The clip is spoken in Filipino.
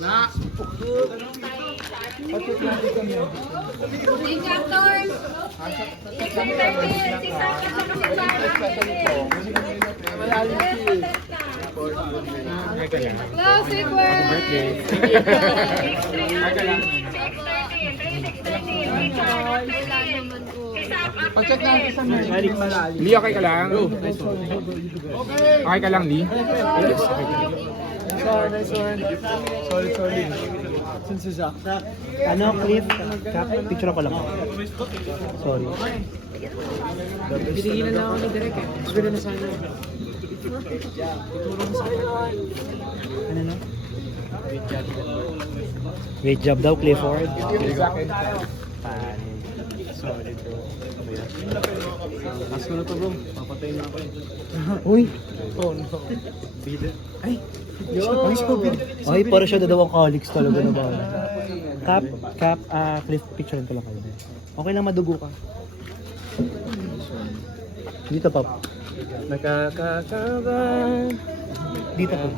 Classic Pag-check natin sa mga. Lee, okay ka lang? Okay ka lang, Lee? Nice one. Solid. Since si Zach. Ano, Cliff? Picture ko lang. Sorry. Pinigilan na ako ni Derek eh. Gusto na sana. Ano na? Great job daw, Clifford. Solid bro. Mas ko na to bro. Papatayin na ako eh. Uy! Oh no. Bida. Ay! Ay, para siya dadawang colleagues talaga na ba? Cliff, picture ko lang kayo. Okay lang, madugo ka. Dito pa. Nakakakaban. Dito pa.